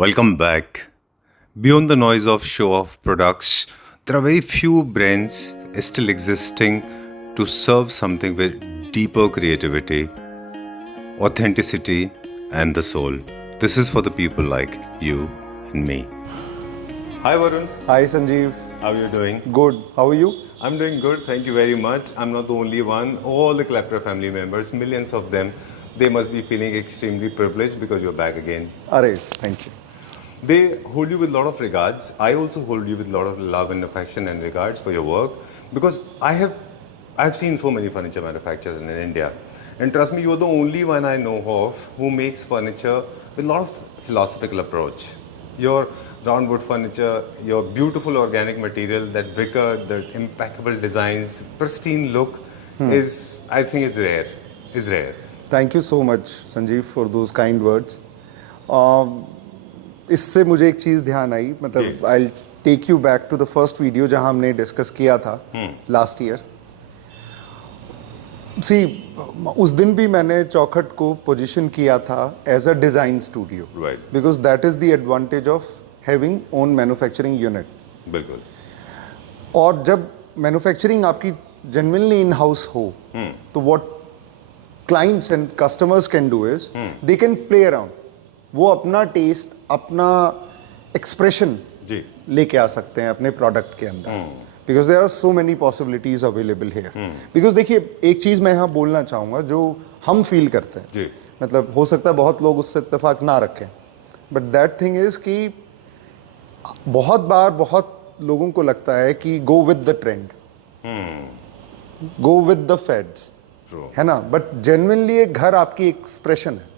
Welcome back. Beyond the noise of show off products, there are very few brands still existing to serve something with deeper creativity, authenticity, and the soul. This is for the people like you and me. Hi Varun, Hi Sanjeev, how are you doing? good. How are you? I'm doing good, thank you very much. I'm not the only one. All the Clapper family members, millions of them, they must be feeling extremely privileged because you're back again. Array, thank you. They hold you with a lot of regards. I also hold you with a lot of love and affection and regards for your work because I've seen so many furniture manufacturers in India. And trust me, you're the only one I know of who makes furniture with a lot of philosophical approach. Your round wood furniture, your beautiful organic material, that wicker, the impeccable designs, pristine look is, I think, is rare. Is rare. Thank you so much Sanjeev for those kind words. इससे मुझे एक चीज़ ध्यान आई मतलब I take you back to the first video जहां हमने discuss किया था लास्ट ईयर. सी उस दिन भी मैंने चौखट को पोजीशन किया था as a design studio because that is the advantage of having own manufacturing unit. बिल्कुल. और जब मैन्युफैक्चरिंग आपकी जेन्युइनली इन हाउस हो तो what clients and customers can do is they can play around. वो अपना टेस्ट अपना एक्सप्रेशन लेके आ सकते हैं अपने प्रोडक्ट के अंदर because there are so many possibilities available here. Because देखिए एक चीज़ मैं यहाँ बोलना चाहूँगा जो हम फील करते हैं मतलब हो सकता है बहुत लोग उससे इत्तेफाक ना रखें बट दैट थिंग इज़ कि बहुत बार बहुत लोगों को लगता है कि go with the trend, go with the fades, है ना. बट जेन्युइनली एक घर आपकी एक्सप्रेशन है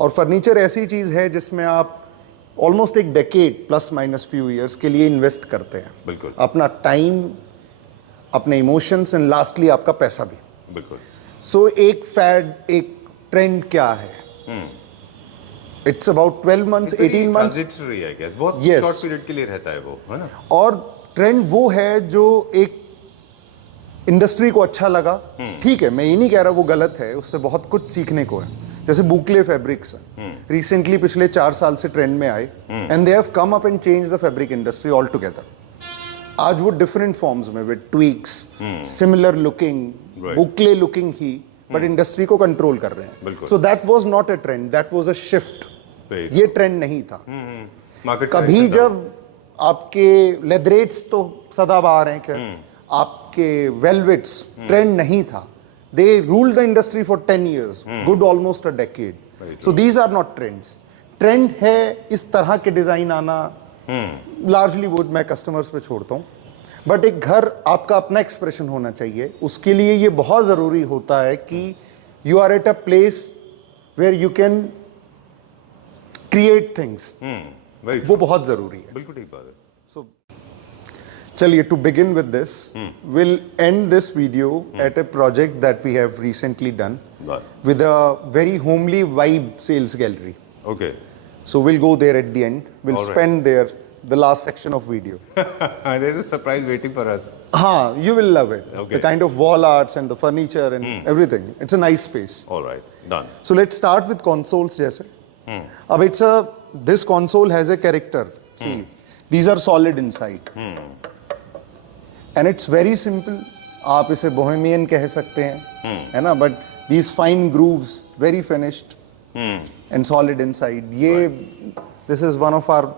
और फर्नीचर ऐसी चीज़ है जिसमें आप ऑलमोस्ट एक decade plus minus few years के लिए इन्वेस्ट करते हैं. बिल्कुल. अपना टाइम, अपने इमोशंस एंड लास्टली आपका पैसा भी. बिल्कुल. सो एक फैड एक ट्रेंड क्या है? इट्स अबाउट 12 मंथ्स 18 मंथ्स बहुत शॉर्ट पीरियड के लिए रहता है वो, है ना. और ट्रेंड वो है जो एक इंडस्ट्री को अच्छा लगा. ठीक है, मैं ये नहीं कह रहा वो गलत है, उससे बहुत कुछ सीखने को है. जैसे बुकले फैब्रिक्स रिसेंटली पिछले 4 साल से ट्रेंड में आए and they have come up and change the fabric industry altogether. आज वो डिफरेंट फॉर्म्स में with tweaks, similar looking, boucle looking ही बट इंडस्ट्री को कंट्रोल कर रहे हैं. So that was not a trend, that was a shift. ये trend नहीं था. कभी जब आपके लेदरेट्स तो सदाबहार हैं, क्या आपके वेलवेट्स ट्रेंड नहीं था. They ruled the industry for 10 years, good almost a decade. So these are not trends. Trend है इस तरह के डिज़ाइन आना, लार्जली वो मैं कस्टमर्स पे छोड़ता हूँ. बट एक घर आपका अपना एक्सप्रेशन होना चाहिए. उसके लिए ये बहुत ज़रूरी होता है कि you are at a place where you can create things. वो बहुत ज़रूरी है. बिल्कुल ठीक बात है. सो चलिए, to begin with this, we'll end this video at a project that we have recently done with a very homely vibe sales gallery. Okay. So we'll go there at the end. We'll spend there the last section of video. There's a surprise waiting for us. You will love it. Okay. The kind of wall arts and the furniture and everything. It's a nice space. All right, done. So let's start with consoles जैसे. अब this console has a character. See, these are solid inside. And it's very simple. आप इसे Bohemian कह सकते हैं, है ना. But these fine grooves, very finished and solid inside. This is one of our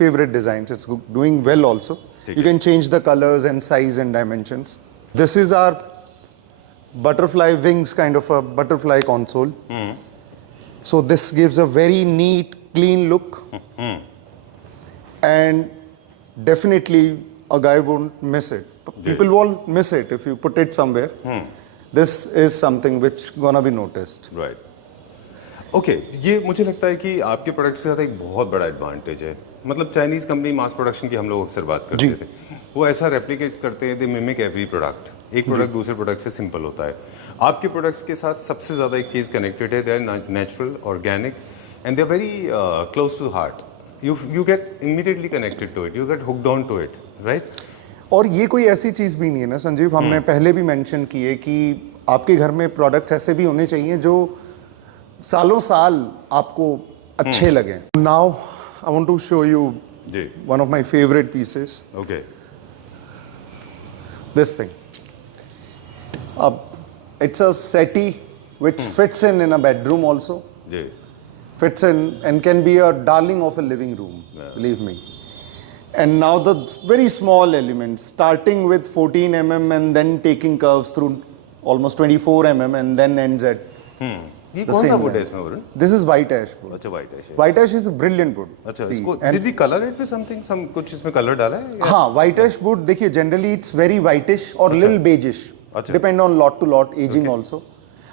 favorite designs. It's doing well also. You can change the colors and size and dimensions. This is our butterfly wings, kind of a butterfly console. So this gives a very neat, clean look. And definitely a guy won't miss it. People won't miss it if you put it somewhere. This is something which gonna be noticed. Right. Okay, ये मुझे लगता है कि आपके product से ज़्यादा एक बहुत बड़ा एडवांटेज है. मतलब चाइनीज़ कंपनी मास प्रोडक्शन की हम लोग अक्सर बात करते थे, वो ऐसा रेप्लिकेट्स करते हैं, दे मिमिक एवरी प्रोडक्ट. एक प्रोडक्ट दूसरे प्रोडक्ट से सिंपल होता है. आपके प्रोडक्ट्स के साथ सबसे ज़्यादा एक चीज़ कनेक्टेड है, they are natural, organic and they are very close to heart. You get immediately connected to it. You get hooked on to it, right? और ये कोई ऐसी चीज़ भी नहीं है ना संजीव, हमने पहले भी मेंशन की है कि आपके घर में प्रोडक्ट्स ऐसे भी होने चाहिए जो सालों साल आपको अच्छे लगे. Now I want to show you जी one of my favorite pieces. Okay This thing. It's a settee which fits in a bedroom also. जी Fits in and can be a darling of a living room. Yeah. Believe me. And now the very small elements, starting with 14 mm and then taking curves through almost 24 mm and then ends at. ये The कौन सा same would है way. इसमें Varun? This is white ash wood. अच्छा white है White ash is a brilliant wood. अच्छा See, इसको and did we colour it with something some कुछ इसमें कलर डाला है या- हाँ, white ash wood देखिए generally it's very whitish और little beigeish. अच्छा। Depend on lot to lot aging also.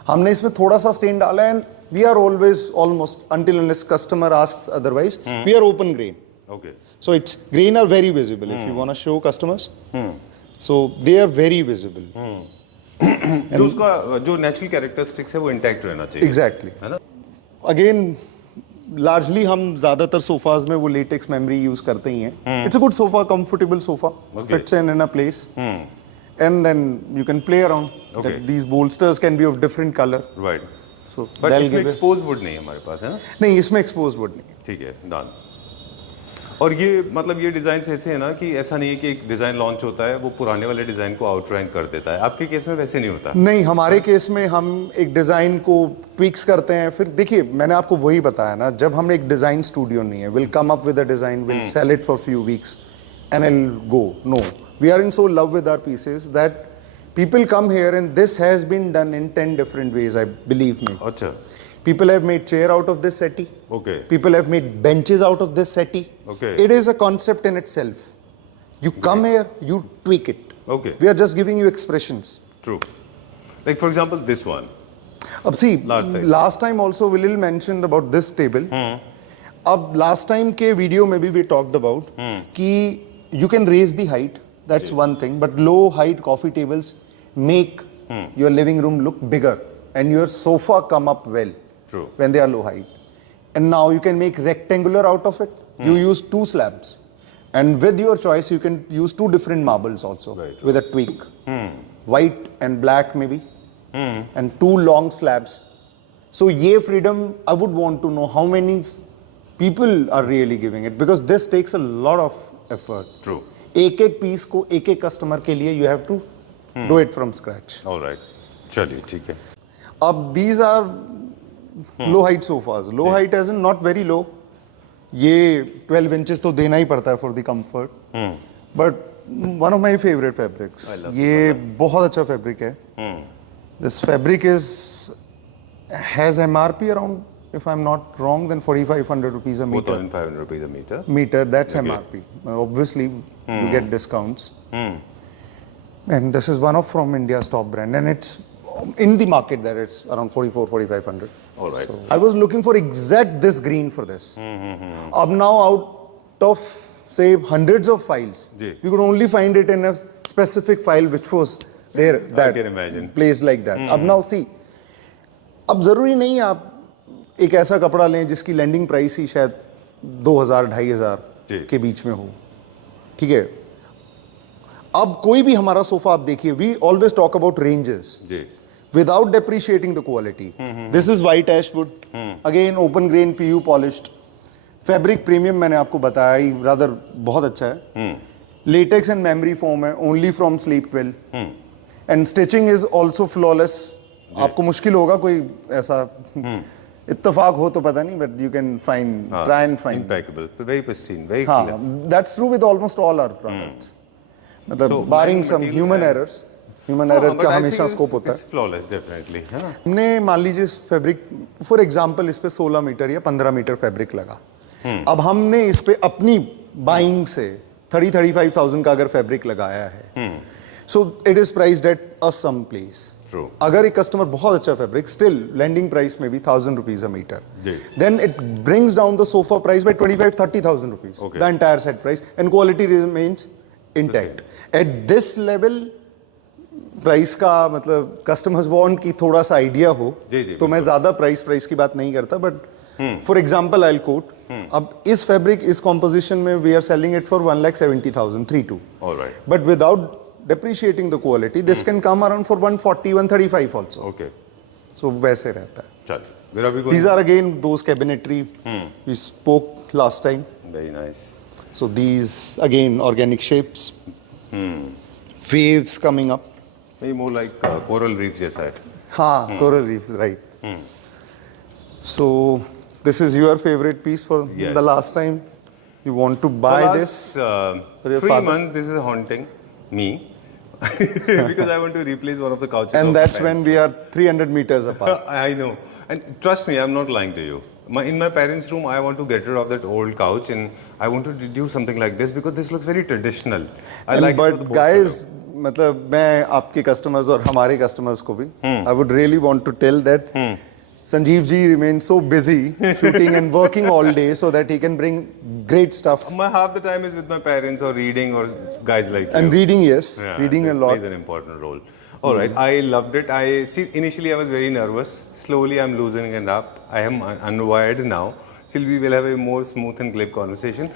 हमने इसमें थोड़ा सा stain डाला है and we are always almost until unless customer asks otherwise we are open grain. Okay So its grain are very visible if you want to show customers. So they are very visible. जो उसका जो natural characteristics है वो intact रहना चाहिए Exactly. है ना Again, largely हम ज़्यादातर सोफाज में वो लेटेक्स मेमोरी यूज करते ही हैं. It's a good sofa, comfortable sofa. Okay. Fits in a place. And then you can play around. Okay. That these bolsters can be of different color. Right So but they'll इसमें give it. Expose would नहीं है हमारे पास है ना नहीं इसमें expose would नहीं. ठीक है डन और ये मतलब ये डिजाइन ऐसे है ना कि ऐसा नहीं है कि एक डिजाइन लॉन्च होता है वो पुराने वाले डिजाइन को आउटरैंक कर देता है आपके केस में वैसे नहीं होता नहीं हमारे केस में हम एक डिज़ाइन को ट्विक्स करते हैं. फिर देखिए मैंने आपको वही बताया ना, जब हम एक डिज़ाइन स्टूडियो नहीं है, will come up with a design, will sell it for few weeks and will go. No, we are in so love with our pieces that people come here and this has been done in 10 different ways, I believe me. अच्छा People have made chair out of this settee. Okay People have made benches out of this settee. Okay. It is a concept in itself. You come here, you tweak it. Okay We are just giving you expressions. True like for example this one अब see, Large size. last time also Willil mentioned about this table. अब last time के video में भी we talked about कि you can raise the height. That's one thing. But low height coffee tables make your living room look bigger and your sofa come up well. True. When they are low height. And now you can make rectangular out of it. You use 2 slabs. And with your choice, you can use 2 different marbles also. Right. With a tweak. White and black maybe. And 2 long slabs. So ye freedom, I would want to know how many people are really giving it. Because this takes a lot of effort. True एक एक piece को एक एक customer के लिए you have to do it from scratch. Alright चलिए ठीक है अब these are low height sofas. Low height as in not very low. ये 12 इंचेस तो देना ही पड़ता है for the comfort. But one of my favourite fabrics. ये बहुत अच्छा फैब्रिक है. This fabric is has MRP around, if I'm not wrong, then 4,500 rupees a meter. 4,500 rupees a meter Meter, that's MRP. Obviously, you get discounts. And this is one of from India's top brand, and it's in the market there. It's around 4,500. all right I was looking for exact this green for this. Up now, out of say hundreds of files, जी. we could only find it in a specific file which was there. That can imagine. placed like that. अब now see, अब जरूरी नहीं है आप एक ऐसा कपड़ा लें जिसकी लैंडिंग प्राइस ही शायद 2,000-2,500 जी। के बीच में हो. ठीक है. अब कोई भी हमारा सोफा आप देखिए, we always talk about ranges जी without depreciating the quality. This is white ash wood. Again, open grain PU polished. Fabric premium मैंने आपको बताया ही, rather बहुत अच्छा है. Latex and memory foam है, only from Sleepwell. And stitching is also flawless. आपको मुश्किल होगा कोई ऐसा इत्तेफाक हो तो पता नहीं, but you can find, try and find. impeccable very pristine very हाँ, clear that's true with almost all our products. मतलब So, barring mining some material human है. errors. Human error का हमेशा स्कोप होता है. फ्लॉलेस डेफिनेटली है ना हमने मान लीजिए इस फैब्रिक फॉर एग्जांपल इस पे 16 मीटर या 15 मीटर फैब्रिक लगा. अब हमने इस पे अपनी बाइंग से 30-35,000 का अगर फैब्रिक लगाया है, so it is priced at a some place. True. अगर एक कस्टमर बहुत अच्छा फैब्रिक, स्टिल लैंडिंग प्राइस में भी 1,000 रुपीज अ मीटर, जी. Then it brings down the sofa price by 25-30,000 rupees, Okay. The entire set price, and quality remains intact. At this level price का मतलब customers want की थोड़ा सा idea हो. जी, जी, तो मैं ज्यादा प्राइस की बात नहीं करता, but for example I will quote, अब इस फैब्रिक इस कॉम्पोजिशन में we are selling it for 1,70,000 32. Alright But without depreciating the quality, this can come around for 140-135 also. Okay So वैसे रहता है. चलिए where are we going These are again those cabinetry we spoke last time. Very nice. So these again organic shapes, waves coming up. Maybe more like coral reef जैसा है. हाँ, coral reef, right. So this is your favorite piece for Yes. the last time. You want to buy For this? last, for your 3 father? months, this is haunting me because I want to replace one of the couches. And of that's my when parents' we are 300 meters apart. I know. And trust me, I'm not lying to you. In my parents' room, I want to get rid of that old couch and I want to do something like this because this looks very traditional. I And like it for but the poster guys, look. मतलब मैं आपके customers और हमारे customers को भी I would really want to tell that Sanjeev ji remains so busy shooting and working all day so that he can bring great stuff. My half the time is with my parents or reading or guys like And you. reading, yes, Yeah, reading a that lot. plays an important role. All right, I loved it. I see. Initially, I was very nervous. Slowly, I'm loosening it up. I am unwired now. Still, we will have a more smooth and glib conversation.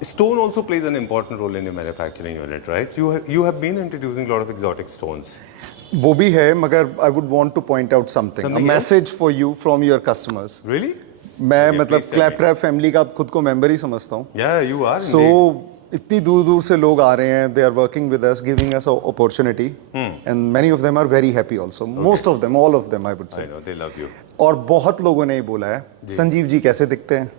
Stone also plays an important role in your manufacturing unit, right? You have been introducing a lot of exotic stones. वो भी है मगर I would want to point out something. A Something else? message for you from your customers. Really? मैं Okay, मतलब please tell me. Clap trap family का खुद को member ही समझता हूँ. Yeah, you are. So indeed. इतनी दूर दूर से लोग आ रहे हैं. They are working with us, giving us an opportunity, and many of them are very happy also. Most of them, all of them, I would say. I know they love you. और बहुत लोगों ने ये बोला है, संजीव जी कैसे दिखते हैं?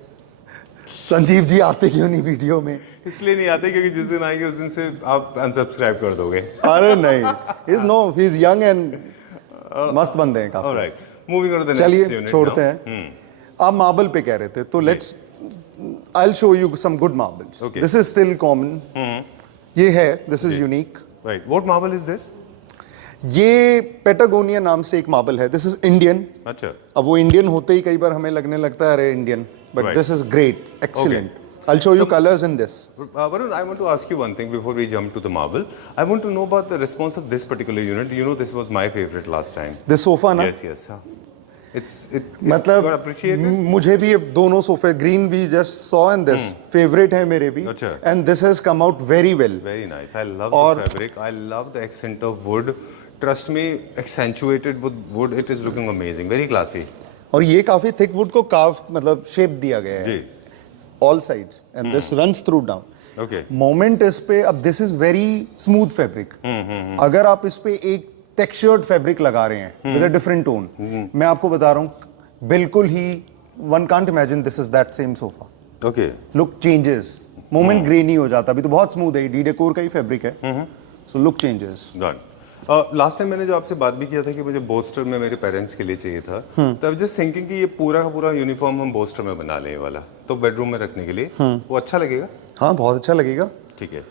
संजीव जी आते क्यों नहीं वीडियो में? इसलिए नहीं आते क्योंकि जिस दिन आएंगे उस दिन से आप अनसब्सक्राइब कर दोगे. अरे नहीं, he is young and मस्त बंदे हैं काफी. All right, moving on to the next चलिए unit छोड़ते now. हैं. आप मार्बल पे कह रहे थे, तो let's I'll show you some good marbles. Okay. This is still common. ये है, this is unique. Right. What marble is this? ये पेटागोनिया नाम से एक मार्बल है. This is Indian. अच्छा. अब वो इंडियन होते ही कई बार हमें लगने लगता है अरे Indian, but Right. This is great, excellent. I'll show you colors in this. Varun, I want to ask you one thing before we jump to the marble. I want to know about the response of this particular unit. You know, this was my favorite last time. This sofa ना, Yes, yes. It मतलब got appreciated. मुझे भी ये दोनों सोफे green we just saw and this favourite है मेरे भी. अच्छा. And this has come out very well. Very nice. I love Or- the fabric. I love the accent of wood. Trust me, accentuated with wood, it is looking amazing. Very classy. और ये काफी thick would को curve मतलब shape दिया गया है. जी. All sides and this runs through down. Okay. Moment इस पे, अब this is very smooth fabric. अगर आप इस पे एक टेक्सचर्ड फैब्रिक लगा रहे हैं विद अ डिफरेंट टोन, मैं आपको बता रहा हूँ बिल्कुल ही one can't imagine this is that same sofa. Okay. Look changes, moment grey नहीं हो जाता. अभी तो बहुत स्मूथ है, डी डेकोर का ही फैब्रिक है. So look changes. Done. Last time मैंने जो आपसे बात भी किया था कि मुझे बोस्टर में मेरे पेरेंट्स के लिए चाहिए था, तो आई जस्ट थिंकिंग कि ये पूरा का पूरा यूनिफॉर्म हम बोस्टर में बना लें ये वाला, तो बेडरूम में रखने के लिए वो अच्छा लगेगा. हाँ, बहुत अच्छा लगेगा. ठीक है.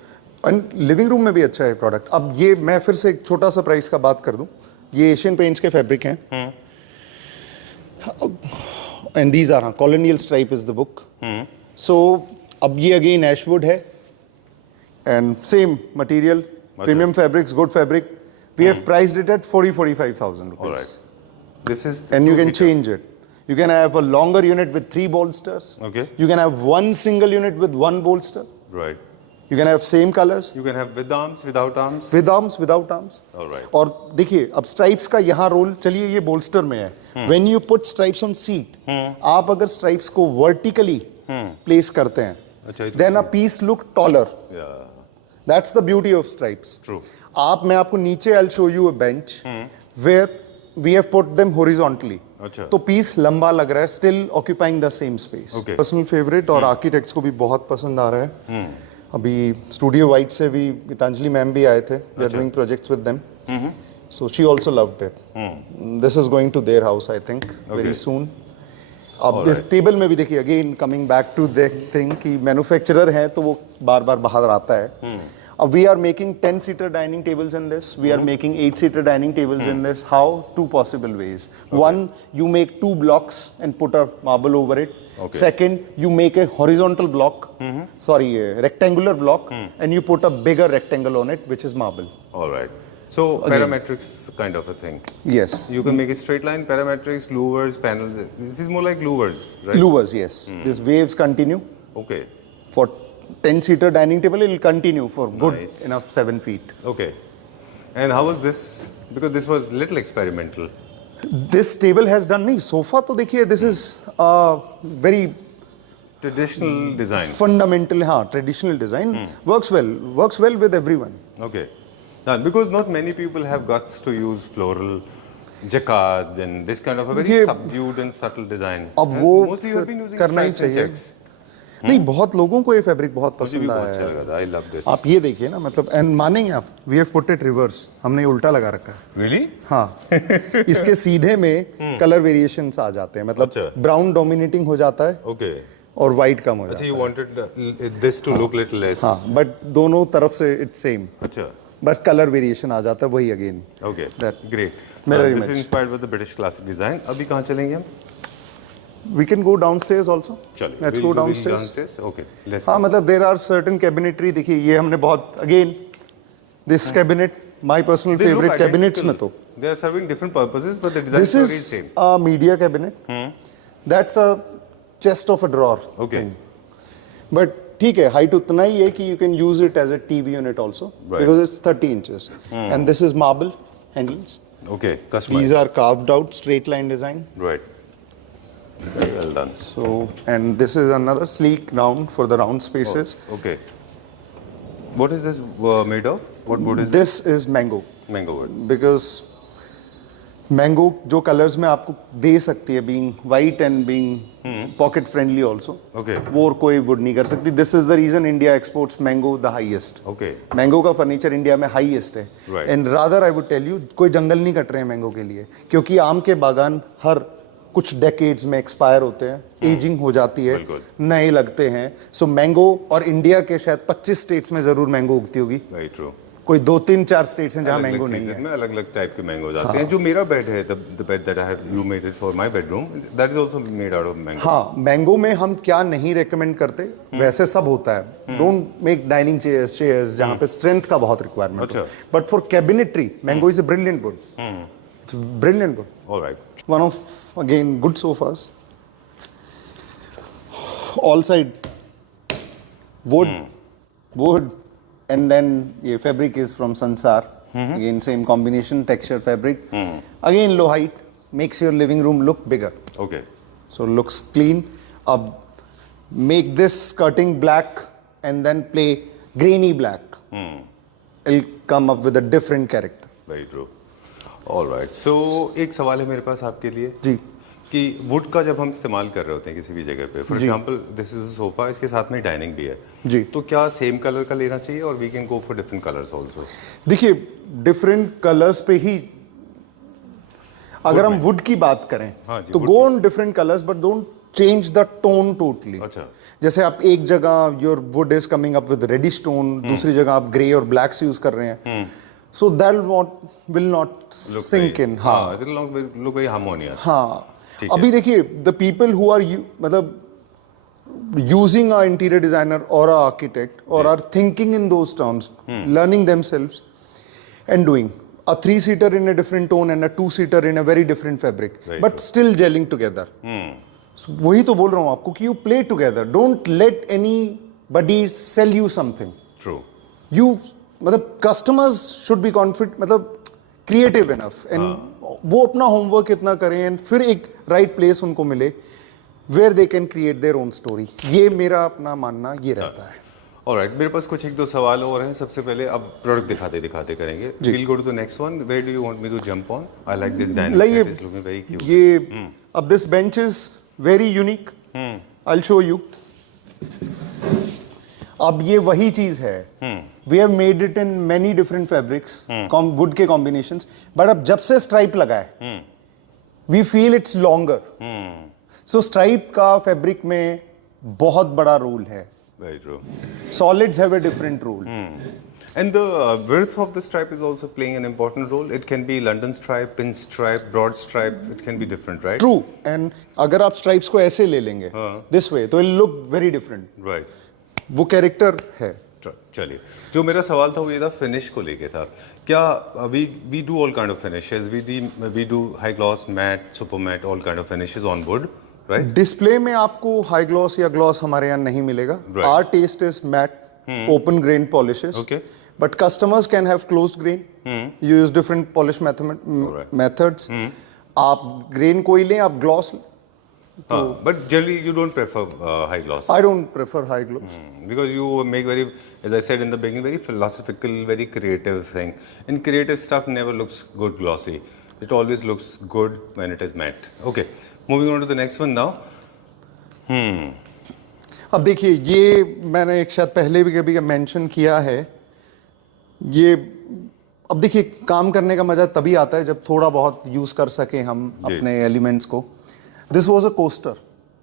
एंड लिविंग रूम में भी अच्छा है प्रोडक्ट. अब ये मैं फिर से एक छोटा सा प्राइस का बात कर दूं. ये एशियन पेंट्स के फैब्रिक हैं. And these are colonial stripe is the book. So अब ये अगेन एशवुड है and same material, premium fabrics, good fabric. We have priced it at 40,000-45,000 All rupees. right. This is And you can two-seater. change it. You can have a longer unit with 3 bolsters. Okay. You can have one single unit with 1 bolster. Right. You can have same colors. You can have with arms, without arms. With arms, without arms. All right. और देखिए अब stripes का यहाँ role, चलिए ये bolster में है. When you put stripes on seat, आप अगर स्ट्राइप्स को वर्टिकली प्लेस करते हैं, अच्छा, ये तो then a piece look taller. Yeah. That's the beauty of stripes. True. मैं आपको नीचे I'll show you a bench where we have put them horizontally. अच्छा. तो पीस लंबा लग रहा है, still occupying the same space. Okay. Personal favorite और आर्किटेक्ट्स को भी बहुत पसंद आ रहा है. अभी स्टूडियो वाइट से भी गीतांजलि मैम भी आए थे. We are doing projects with them. So she also loved it. This is going to their house, I think, very soon. अब इस टेबल में भी देखिए again coming back to that thing कि मैन्युफैक्चरर है तो वो बार बार बाहर आता है. अब we are making 10-seater dining tables in this. We are making 8-seater dining tables in this. How? 2 possible ways. One, you make 2 blocks and put a marble over it. Okay. Second, you make a horizontal block, sorry, a rectangular block, and you put a bigger rectangle on it, which is marble. All right. So parametrics kind of a thing. Yes. You can make a straight line, parametrics, louvers, panels. This is more like louvers, right? Louvers, yes. These waves continue. Okay. For 10-seater dining table, it will continue for good Nice. enough 7 feet. Okay. And how was this? Because this was little experimental. This table has done नहीं. Sofa तो देखिए, this is very traditional design. Fundamental, हाँ, traditional design works well with everyone. Okay. Now, because not many people have guts to use floral, jacquard, and this kind of a very ये- subdued and subtle design. अब वो Mostly you have been using करना ही stripes and चाहिए. checks. नहीं, बहुत लोगों को ये फैब्रिक बहुत मुझे भी पसंद बहुत आया अच्छा है. लगा था. I love this. आप ये देखिए ना, मतलब एंड मानेंगे आप, we have put it reverse, हमने ये उल्टा लगा रखा है. Really? हाँ. इसके सीधे में कलर वेरिएशंस आ जाते हैं, मतलब अच्छा. ब्राउन डोमिनेटिंग हो जाता है Okay. और वाइट कम हो अच्छा, जाता you wanted this to look little less. है. हाँ, बट दोनों तरफ से इट्स सेम, अच्छा. बस कलर वेरिएशन आ जाता है वही again. Okay. That- Great. Mirror This image. is inspired with the British classic design. अभी कहाँ चलेंगे हम? We can go downstairs also. चलिए. Let's We'll go do downstairs. downstairs. Okay. Let's. हाँ, मतलब देयर आर सर्टेन कैबिनेटरी. देखिए ये हमने बहुत, again this cabinet my personal They look favourite cabinets में identical. तो They are serving different purposes, but the design this story is is same. A media cabinet. That's a chest of a drawer. Okay. But ठीक है, height उतना ही है कि you can use it as a TV unit also, Right. Because it's 30 इंचेस and this is marble handles. Okay. These Customized. are carved out straight line design. Right. Very well done. So, and this is another sleek round for the round spaces. Okay. What is this made of? What wood is This is mango, this? Mango wood. because mango जो colors में आपको दे सकती है, being white and being pocket friendly also, Okay. वो और कोई wood नहीं कर सकती. This is the reason India exports mango the highest. Okay. Mango का फर्नीचर इंडिया में हाईएस्ट है. Right. And rather I would tell you, कोई जंगल नहीं कट रहे हैं मैंगो के लिए, क्योंकि आम के बागान हर कुछ डेकेड्स में एक्सपायर होते हैं, एजिंग हो जाती है, बिल्कुल. नए लगते हैं. सो मैंगो, और इंडिया के शायद 25 स्टेट्स में जरूर मैंगो उगती होगी, Very true. कोई 2-3-4 स्टेट्स हैं जहाँ अलग-अलग मैंगो नहीं season है. में अलग-अलग टाइप के मैंगो जाते हैं. जो मेरा बेड है, the bed that I have, you made it for my bedroom, that is also made out of mango. हाँ, मैंगो में हम क्या नहीं रेकमेंड करते, वैसे सब होता है. डोंट मेक डाइनिंग चेयर्स जहाँ पे स्ट्रेंथ का बहुत रिक्वायरमेंट हो. अच्छा. But for cabinetry mango is a brilliant would. It's brilliant would. All right. One of, again, good sofas. All side wood, and then ये fabric is from Sansar. Again, same combination, texture fabric. Again, low height makes your living room look bigger. Okay. So looks clean. अब make this skirting black and then play grainy black. It'll come up with a different character. Very true. All right. So एक सवाल है मेरे पास आपके लिए जी. कि would का जब हम इस्तेमाल कर रहे होते हैं किसी भी जगह पे, for example this is sofa, इसके साथ में डाइनिंग भी है जी. तो क्या सेम कलर का लेना चाहिए और we can go for different colours also? देखिए, डिफरेंट कलर्स पे ही अगर हम वुड की बात करें, हाँ जी, तो wood go on different colours but don't change the tone totally. अच्छा. जैसे आप एक जगह your wood is coming up with reddish tone, दूसरी जगह आप ग्रे और ब्लैक से यूज कर रहे हैं, so that will not sink in. हाँ, it will look very harmonious. हाँ. ठीक है. अभी देखिए, द पीपल हु आर मतलब using a interior designer or a architect or are thinking in those terms, learning themselves and doing a 3-seater in a different tone and a 2-seater in a very different fabric, Right. but still gelling together. So, वही तो बोल रहा हूँ आपको कि you play together. Don't let anybody sell you something. True. You मतलब customers should be confident, मतलब creative enough and वो अपना homework इतना करें and फिर एक right place उनको मिले where they can create their own story. ये मेरा अपना मानना ये रहता है. ऑलराइट, मेरे पास कुछ एक दो सवाल और हैं. सबसे पहले अब प्रोडक्ट दिखाते दिखाते करेंगे. We'll go to the next one. Where do you want me to jump on? I like this dining like set, is looking very cute. ये अब this bench is very unique. I will show you. अब ये वही चीज है. We have made it in many different fabrics, wood के combinations, but अब जब से स्ट्राइप लगा है we feel it's longer. So stripe का फैब्रिक में बहुत बड़ा रोल है. Very true. Solids have a different role. And the width of the stripe is also playing an important role. It can be London stripe, pin stripe, broad stripe. It can be different, right? True. And अगर आप stripes को ऐसे ले लेंगे this way, तो it'll look very different. Right. वो character है. चलिए, जो मेरा सवाल था वो ये था फिनिश को लेके था. क्या we do all kind of finishes. We do high gloss, matte, super matte, all kind of finishes on wood, right? Display में आपको हाई ग्लॉस या ग्लॉस हमारे यहाँ नहीं मिलेगा. Right. Our taste is matte, open grain polishes. Okay. But customers can have closed grain. You use different polish methods. आप grain कोई लें, आप gloss लें. but generally you don't prefer high gloss. I don't prefer high gloss. Because you make very, as I said in the beginning, very philosophical, very creative thing. And creative stuff never looks good glossy. It always looks good when it is matte. Okay, moving on to the next one now. अब देखिए, ये मैंने एक शायद पहले भी कभी mention किया है, ये अब देखिए काम करने का मजा तभी आता है जब थोड़ा बहुत यूज कर सके हम अपने एलिमेंट्स को. This was a coaster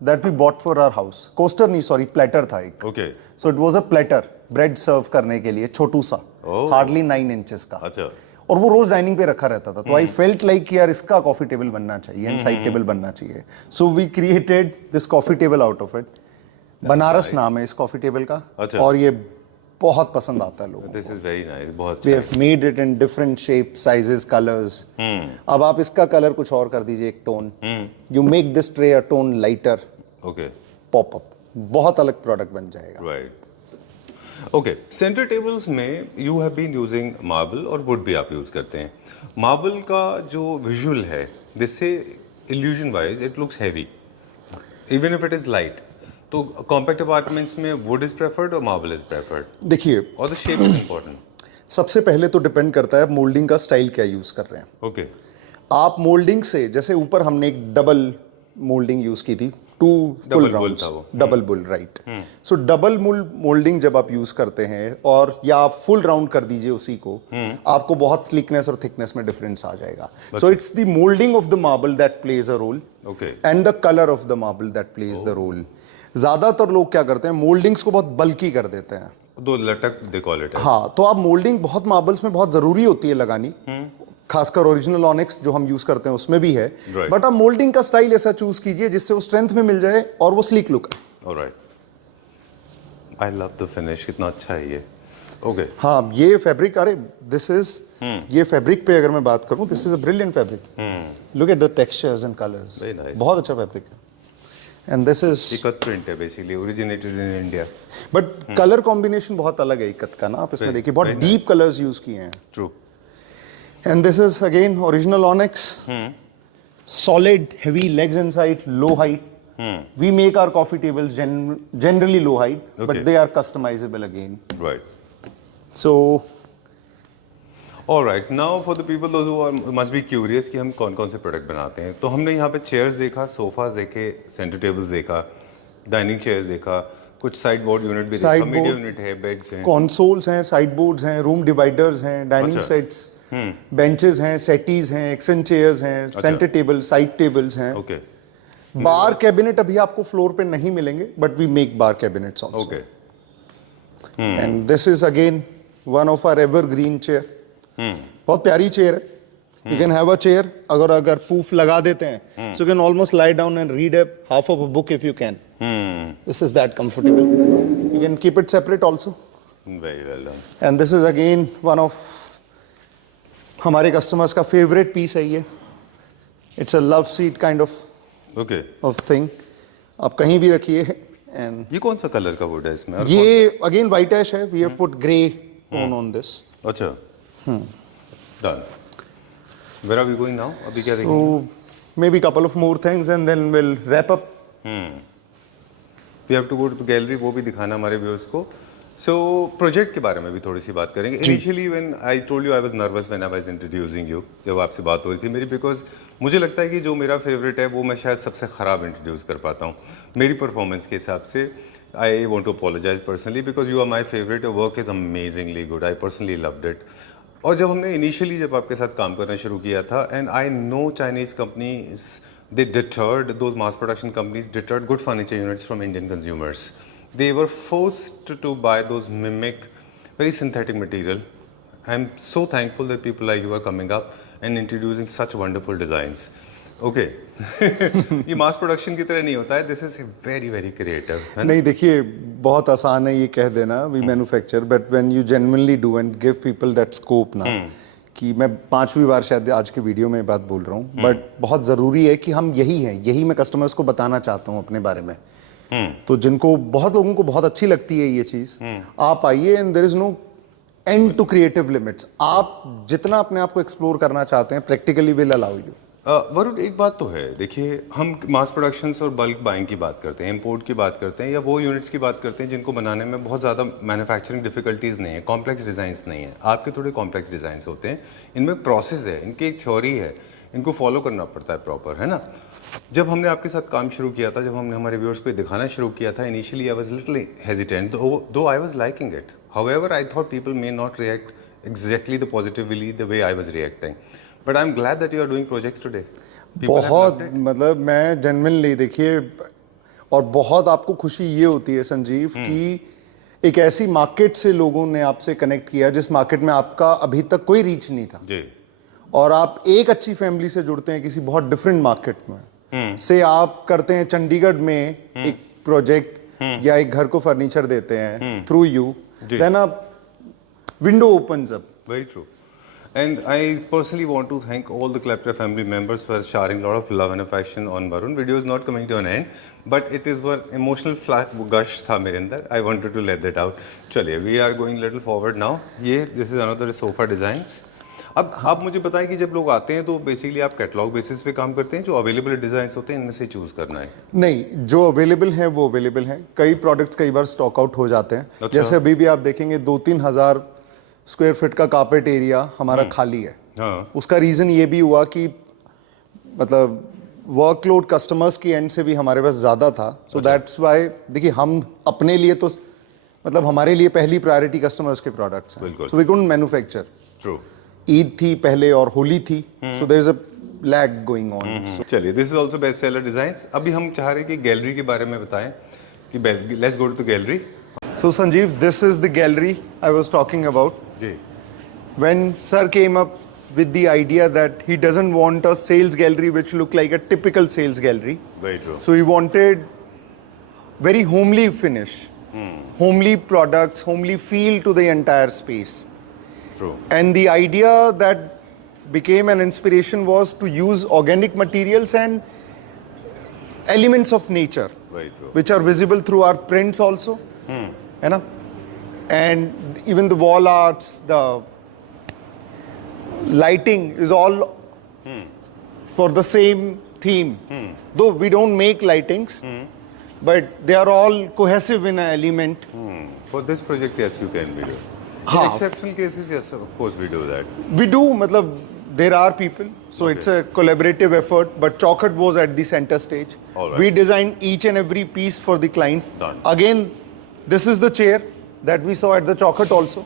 that we bought for our house. Coaster नहीं, सॉरी, प्लेटर था एक. Okay. So it was a platter, bread serve करने के लिए, छोटू सा, हार्डली 9 इंचेस का. अच्छा. और वो रोज डाइनिंग पे रखा रहता था. तो आई फेल्ट लाइक कि यार इसका कॉफी टेबल बनना चाहिए एंड साइड टेबल बनना चाहिए. So we created this coffee table out of it. Banaras नाम है इस कॉफी टेबल का. अच्छा. और ये बहुत पसंद आता है लोगों को. This is very nice. बहुत We अच्छा. have made it in different shapes, sizes, colors. अब आप इसका कलर कुछ और कर दीजिए, एक tone. You make this tray a tone lighter. Okay. Pop up. बहुत अलग प्रोडक्ट बन जाएगा. Right. Okay. Center tables में you have been using marble और wood भी आप यूज करते हैं. Marble का जो visual है, जिससे illusion wise it looks heavy, even if it is light. तो compact apartments में wood is preferred or marble is preferred? देखिए, Or the shape is important? सबसे पहले तो डिपेंड करता है मोल्डिंग का स्टाइल क्या यूज कर रहे हैं. Okay. आप मोल्डिंग से, जैसे ऊपर हमने एक डबल मोल्डिंग यूज की थी, 2 फुल Double bull राउंड्स, था वो. Double bull, right. सो डबल मोल्डिंग जब आप यूज करते हैं और या आप फुल राउंड कर दीजिए उसी को, आपको बहुत स्लीकनेस और थिकनेस में डिफरेंस आ जाएगा. So it's the moulding of the marble that plays a role Okay. And the colour of the marble that plays the role. ज्यादातर लोग क्या करते हैं, मोल्डिंग्स को बहुत बल्की कर देते हैं. दो लटक they call it. हाँ, तो आप मोल्डिंग बहुत मार्बल्स में बहुत जरूरी होती है लगानी, खासकर ओरिजिनल ऑनिक्स जो हम यूज करते हैं उसमें भी है. Right. बट आप मोल्डिंग का स्टाइल ऐसा चूज कीजिए जिससे वो स्ट्रेंथ में मिल जाए और वो स्लीक लुक है. Alright. I love the finish. कितना अच्छा है ये. Okay. हाँ, ये फैब्रिक, अरे दिस इज, ये फैब्रिक पे अगर मैं बात करूं, this is a brilliant fabric. Look at the textures and colours. Very nice. बहुत अच्छा फैब्रिक है. And this is, ikat print है basically, originated in India. But colour combination बहुत अलग है इकत का ना. आप इसमें देखिए बहुत डीप कलर्स यूज किए हैं. True. And this is again original onyx. Solid, heavy legs inside, low height. We make our coffee tables generally low height, Okay. but they are customizable again. Right. So, All right. Now for the people those who are, must be curious कि हम कौन कौन से product बनाते हैं. तो हमने यहाँ पे चेयर्स देखा, सोफाज देखे, सेंटर टेबल्स देखा, डाइनिंग चेयर्स देखा, कुछ साइड बोर्ड यूनिट भी देखा, Sideboard. मीडिया यूनिट है, बेड्स हैं. consoles हैं, sideboards हैं, room dividers हैं, dining अच्छा. sets, benches हैं, settees हैं, accent chairs हैं, center table, side tables हैं. Okay. Bar cabinet अभी आपको फ्लोर पे नहीं मिलेंगे, but we make bar cabinets also. Okay. And this is again one of our evergreen chair. बहुत प्यारी चेयर है. You can have a chair, अगर पूफ लगा देते हैं, so you can almost lie down and read half of a book if you can. This is that comfortable. You can keep it separate also. Very well done. And this is again one of हमारे customers का favorite piece है ये. It's a love seat kind Okay. of thing. आप कहीं भी रखिए. And ये कौन सा कलर का वुड है इसमें? और ये again white ash है. We have put grey on this. अच्छा. Done. Where are we going now? अभी क्या देखेंगे? So maybe couple of more things and then we'll wrap up. We have to go to the gallery, वो भी दिखाना हमारे viewers को. So project के बारे में भी थोड़ी सी बात करेंगे. Initially when I told you I was nervous when I was introducing you, जब आपसे बात हो रही थी मेरी, because मुझे लगता है कि जो मेरा फेवरेट है वो मैं शायद सबसे ख़राब इंट्रोड्यूस कर पाता हूँ मेरी परफॉर्मेंस के हिसाब से. I want to apologize personally because you are my favorite. Your work is amazingly good. I personally loved it. और जब हमने इनिशियली जब आपके साथ काम करना शुरू किया था, and I know Chinese companies they deterred, those mass production companies deterred good furniture units from Indian consumers. They were forced to buy those mimic very synthetic material. I am so thankful that people like you are coming up and introducing such wonderful designs. Okay. ये mass production की तरह नहीं होता है. This is very very creative. नहीं, देखिए बहुत आसान है ये कह देना we manufacture, but when you genuinely do and give people that scope ना, कि मैं 5वीं बार शायद आज के वीडियो में बात बोल रहा हूँ, बट बहुत ज़रूरी है कि हम यही हैं, यही मैं कस्टमर्स को बताना चाहता हूँ अपने बारे में. तो जिनको, बहुत लोगों को बहुत अच्छी लगती है ये चीज़, आप आइए and there is no end to creative limits. आप जितना अपने आप को एक्सप्लोर करना चाहते हैं, practically will allow you. Varun, एक बात तो है, देखिए हम मास प्रोडक्शंस और बल्क बाइंग की बात करते हैं, इंपोर्ट की बात करते हैं, या वो यूनिट्स की बात करते हैं जिनको बनाने में बहुत ज़्यादा मैन्युफैक्चरिंग डिफिकल्टीज नहीं है, कॉम्प्लेक्स डिज़ाइंस नहीं है। आपके थोड़े कॉम्प्लेक्स डिज़ाइंस होते हैं, इनमें प्रोसेस है, इनकी एक थ्योरी है, इनको फॉलो करना पड़ता है प्रॉपर, है ना। जब हमने आपके साथ काम शुरू किया था, जब हमने हमारे व्यूअर्स को दिखाना शुरू किया था, initially I was little hesitant, though I was liking it, however I thought people may not react exactly the positively the way I was reacting, but I am glad that you are doing projects today. बहुत, मतलब मैं genuinely, देखिए, और बहुत आपको खुशी ये होती है संजीव कि एक ऐसी मार्केट से लोगों ने आपसे कनेक्ट किया जिस मार्केट में आपका अभी तक कोई रीच नहीं था जी। और आप एक अच्छी फैमिली से जुड़ते हैं किसी बहुत डिफरेंट मार्केट में से आप करते हैं चंडीगढ़ में एक प्रोजेक्ट या एक घर को फर्नीचर देते हैं through you, then a window opens up. Very true. And I personally want to thank all the Kleptra family members for showering a lot of love and affection on Varun. Video is not coming to an end, but it is one emotional flash gush tha mere andar. I wanted to let that out. चलिए, we are going little forward now. This is another sofa designs. अब आप मुझे बताएं कि जब लोग आते हैं तो बेसिकली आप कैटलॉग बेसिस पे काम करते हैं, जो अवेलेबल डिजाइन होते हैं इनमें से चूज करना है? नहीं, जो अवेलेबल है वो अवेलेबल है। कई प्रोडक्ट्स कई बार स्टॉक आउट हो जाते हैं। अच्छा। जैसे अभी भी आप देखेंगे 2-3 हज़ार स्क्वायर फीट का कारपेट एरिया हमारा खाली है। हाँ। उसका रीज़न ये भी हुआ कि मतलब वर्कलोड कस्टमर्स की एंड से भी हमारे पास ज़्यादा था, सो दैट्स वाई। देखिए, हम अपने लिए तो मतलब हमारे लिए पहली प्रायोरिटी कस्टमर्स के प्रोडक्ट्स हैं, बिल्कुल। So we couldn't manufacture. True. Eid थी पहले और होली थी, so there is a lag going on. चलिए, this is also best seller designs. अभी हम चाह रहे हैं कि गैलरी के बारे में बताएं कि let's go to gallery. So Sanjeev, this is the gallery I was talking about. जी। When Sir came up with the idea that he doesn't want a sales gallery which look like a typical sales gallery. Very true. So he wanted very homely finish, homely products, homely feel to the entire space. True. And the idea that became an inspiration was to use organic materials and elements of nature, Very true. which are visible through our prints also. है ना, and even the wall arts, the lighting is all for the same theme. Though we don't make lightings, but they are all cohesive in an element. For this project, yes, you can video. In हाँ. exceptional cases, yes, of course we do that. We do, matlab, there are people, so it's a collaborative effort, but Chaukhut was at the center stage. All right. We designed each and every piece for the client. Done. Again, this is the chair that we saw at the Chaukhut also,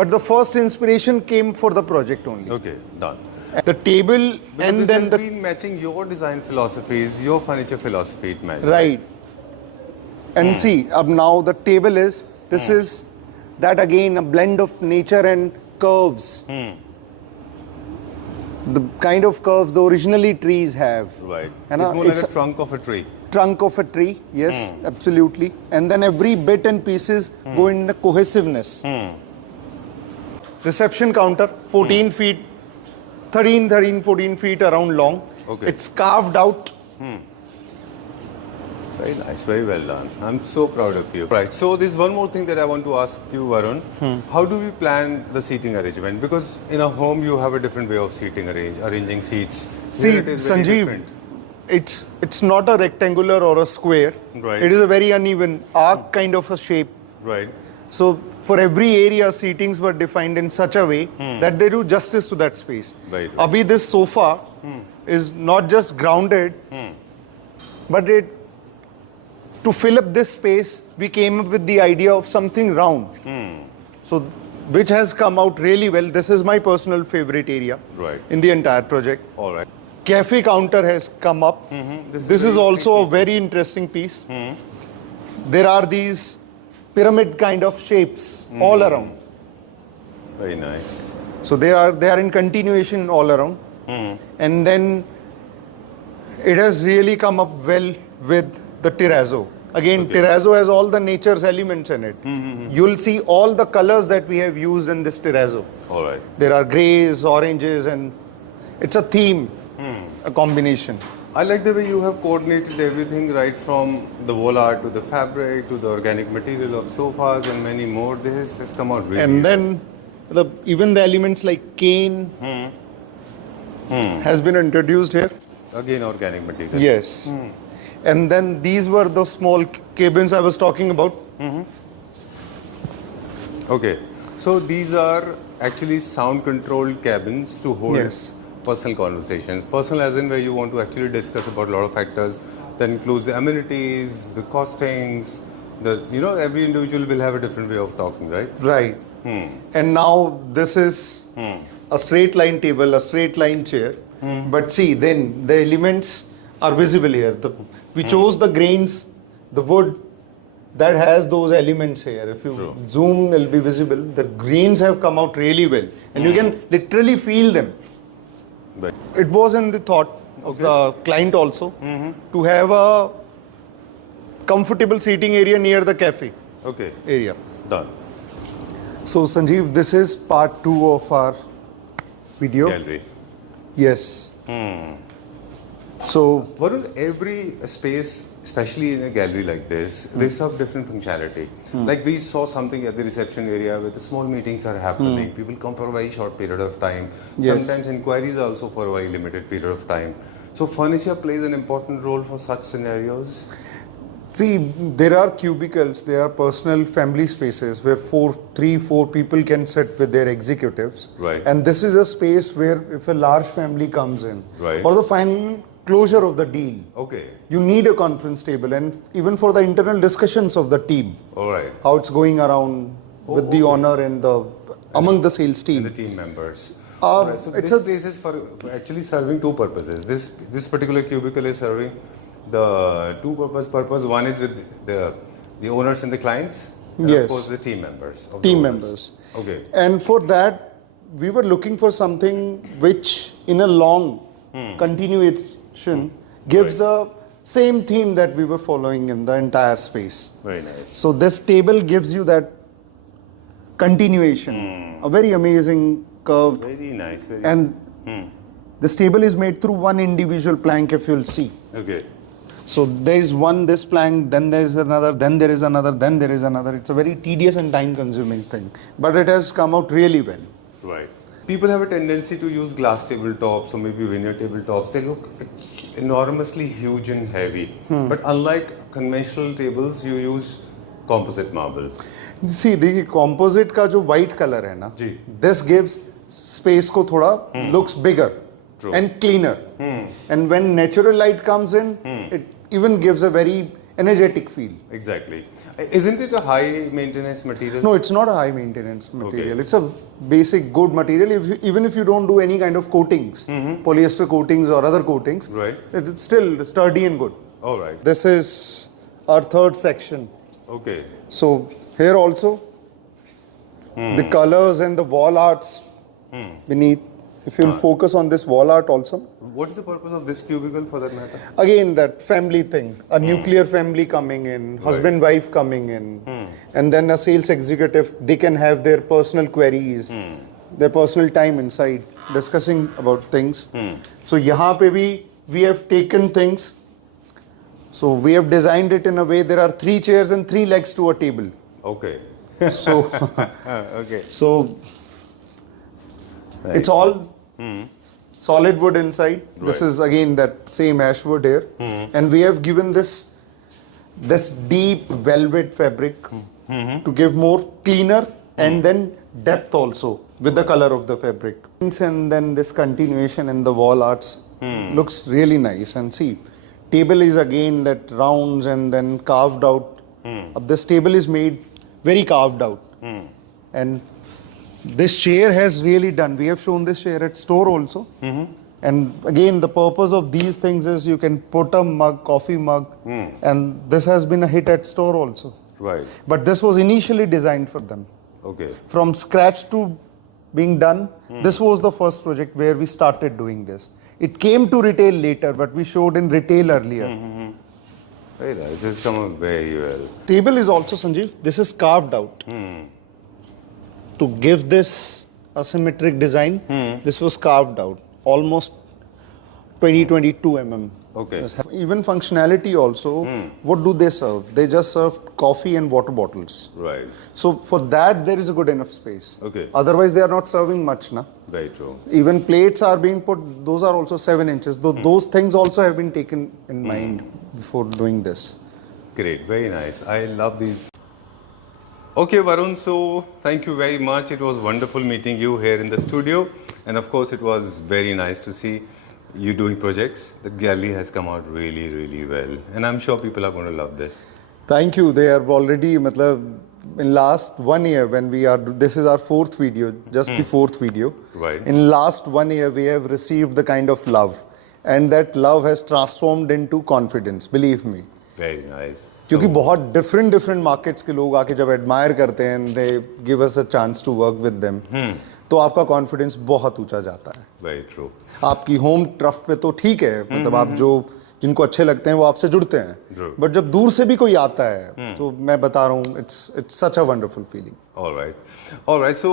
but the first inspiration came for the project only. Okay, done. The table Because and this then has the been matching your design philosophies, your furniture philosophy, it matches. right. And see, up now the table is, this is that again a blend of nature and curves. The kind of curves the originally trees have. Right. है ना? It's more like It's a trunk of a tree. trunk of a tree, yes, absolutely. And then every bit and pieces go in the cohesiveness. Reception counter, 14 feet, 14 feet around long. Okay. It's carved out. Very nice, very well done. I'm so proud of you. Right, so there's one more thing that I want to ask you, Varun. How do we plan the seating arrangement? Because in a home you have a different way of seating arranging seats. See, Here it is very Sanjeev, different. it's not a rectangular or a square. Right. It is a very uneven arc kind of a shape. Right. So for every area, seatings were defined in such a way that they do justice to that space. Right. Abhi, this sofa is not just grounded, but to fill up this space, we came up with the idea of something round. So, which has come out really well. This is my personal favorite area Right. in the entire project. All right. Cafe counter has come up. This is also a very interesting piece. There are these pyramid kind of shapes all around. Very nice. So they are in continuation all around. And then it has really come up well with the terrazzo. Again, terrazzo has all the nature's elements in it. You'll see all the colors that we have used in this terrazzo. All right. There are grays, oranges, and it's a theme, a combination. I like the way you have coordinated everything right from the wall art to the fabric to the organic material of sofas and many more. This has come out really And then even the elements like cane, has been introduced here. Again, organic material. Yes. And then these were the small cabins I was talking about. Okay. So these are actually sound controlled cabins to hold Yes. personal conversations. Personal as in where you want to actually discuss about a lot of factors that includes the amenities, the costings, every individual will have a different way of talking, right? Right. And now this is a straight line table, a straight line chair. But see, then the elements are visible here. We chose the grains, the wood that has those elements here. If you True. zoom, it'll be visible. The grains have come out really well, and you can literally feel them. But It was in the thought of the client also to have a comfortable seating area near the cafe okay, area. done. So Sanjeev, this is part 2 of our video. Gallery. Yes. So Varun, every space, especially in a gallery like this, they serve different functionality. Like we saw something at the reception area where the small meetings are happening. People come for a very short period of time. Yes. Sometimes inquiries also for a very limited period of time. So furniture plays an important role for such scenarios. see, there are cubicles, there are personal family spaces where 3-4 people can sit with their executives. Right. And this is a space where if a large family comes in, Right. or the final closure of the deal, Okay. you need a conference table, and even for the internal discussions of the team, All right. how it's going around with the owner and the among the sales team. The team members. Uh, Right, so it's this a- place is for actually serving two purposes. This particular cubicle is serving the two purpose. One is with the owners and the clients, and Yes. of course the team members. Of the Team owners. members. Okay. And for that, we were looking for something which, in a long continuation, gives a same theme that we were following in the entire space. Very nice. So this table gives you that continuation, a very amazing curved, Very nice. Very. and this table is made through one individual plank, if you'll see. Okay. So there is this plank, then there is another, then there is another, then there is another. It's a very tedious and time-consuming thing, but it has come out really well. Right. People have a tendency to use glass tabletops or maybe veneer tabletops. They look enormously huge and heavy. But unlike conventional tables, you use composite marble. See, देखिए composite का जो white color है ना, जी. this gives space को थोड़ा looks bigger True. and cleaner. And when natural light comes in, it even gives a very energetic feel. Exactly. Isn't it a high maintenance material? No, it's not a high maintenance material. Okay. It's a basic good material. Even if you don't do any kind of coatings, polyester coatings or other coatings, Right. it's still sturdy and good. All right. This is our third section. Okay. So here also, the colors and the wall arts beneath. If you'll focus on this wall art also, What is the purpose of this cubicle for that matter? again that family thing, a nuclear family coming in, husband wife coming in, and then a sales executive, they can have their personal queries, their personal time inside discussing about things. So यहाँ पे भी we have taken things. So we have designed it in a way there are 3 chairs and 3 legs to a table. Okay. So Okay. so it's all solid wood inside. This Right. is again that same ash wood here, and we have given this deep velvet fabric to give more cleaner and then depth also with the color of the fabric. And then this continuation in the wall arts looks really nice. And see, table is again that rounds and then carved out. This table is made very carved out, and this chair has really done. We have shown this chair at store also. And again, the purpose of these things is you can put a mug, coffee mug, and this has been a hit at store also. Right. But this was initially designed for them. Okay. From scratch to being done, this was the first project where we started doing this. It came to retail later, but we showed in retail earlier. Very nice. This has come out very well. Table is also, Sanjeev, this is carved out. To give this asymmetric design, this was carved out, almost 22 mm. Okay. Even functionality also, what do they serve? They just serve coffee and water bottles. Right. So for that, there is a good enough space. Okay. Otherwise, they are not serving much, na. Very true. Even plates are being put; those are also 7 inches. Those things also have been taken in mind before doing this. Great. Very nice. I love these. Okay, Varun. So thank you very much. It was wonderful meeting you here in the studio, and of course, it was very nice to see you doing projects. The gallery has come out really, really well, and I'm sure people are going to love this. Thank you. They are already, matlab, in last 1 year when we are, this is our 4th video, just the 4th video. Right. In last 1 year, we have received the kind of love, and that love has transformed into confidence. Believe me. Very nice. क्योंकि बहुत different markets के लोग आके जब admire करते हैं, they give us a chance to work with them. तो आपका confidence बहुत ऊंचा जाता है. Very true. आपकी होम टर्फ पे तो ठीक है, मतलब आप जो जिनको अच्छे लगते हैं वो आपसे जुड़ते हैं, बट जब दूर से भी कोई आता है तो मैं बता रहा हूँ, it's such a wonderful feeling. All right. So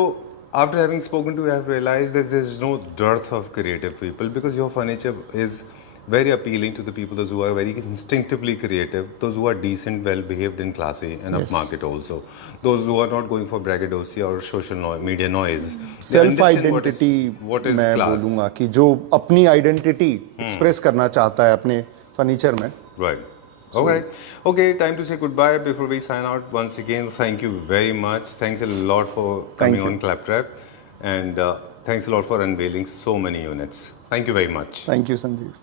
after having spoken to you, I have realized that there is no dearth of creative people because your furniture is very appealing to the people, those who are very instinctively creative, those who are decent, well behaved and classy and upmarket also, those who are not going for braggadocio or social media noise. Self identity मैं class. बोलूँगा कि जो अपनी identity express करना चाहता है अपने furniture में. Right. All right. Okay, time to say goodbye before we sign out. Once again, thank you very much. Thanks a lot for coming on Claptrap, and thanks a lot for unveiling so many units. Thank you very much. Thank you Sanjeev.